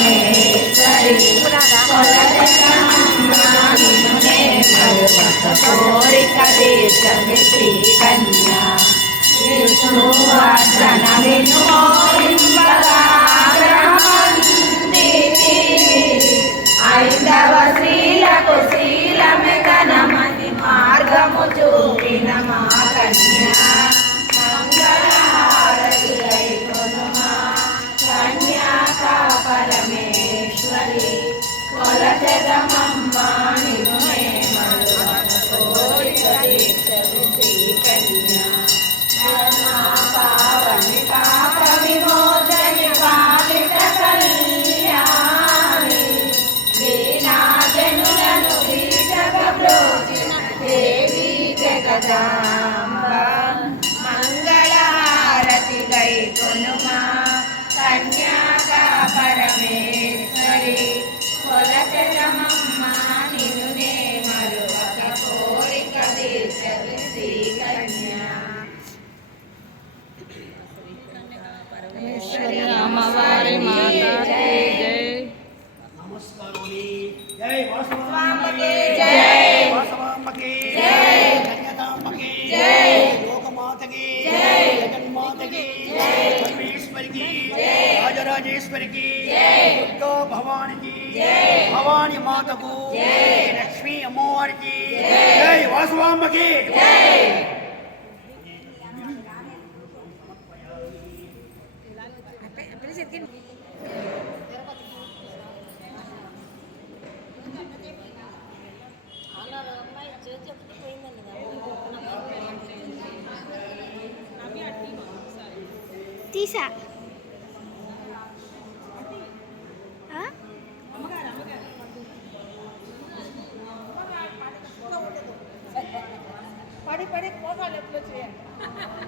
పరమేశ్వరి కోరిక తీర్చవి శ్రీ కన్యా విష్ణువర్ధన ఐదవ శ్రీలకు శ్రీలమె ఘనమని మార్గము చూపిన మా కన్యా మంగళహారతి కొనుమా కన్యాకా పరమేశ్వరి కొలచెదమమ్మ నిన్ను మరువన కోరిక తీర్చవి శ్రీ కన్యా ధర్మా పావని పాప విమోచని పాలిత కళ్యాణి దీనాజనులను వీటకబ్రోచిన దేవి జగదాంబ మంగళహారతి గై కొనుమా కన్యాకా పరమేశ్వరి కొలచెదమమ్మ నిన్నునే మరువక కోరిక తీర్చవి శ్రీ కన్యా పరమేశ్వరి అమ్మవారి మాతాకి జై. నమస్కారోని జై వాసవాంబకి జై వాసవాంబకి జై కన్యకాంబకి జై లోకమాతకి జై జగన్మాతకి జై పరమేశ్వరికి జై రాజరాజేశ్వరికి జై దుర్గా భవానికి జై భవాని మాతకు జై లక్ష్మీ అమ్మవారికి జై జై వాసవాంబకి జై. తీసా పడి పడి మోకాలు ఎప్పుడు చేయాలి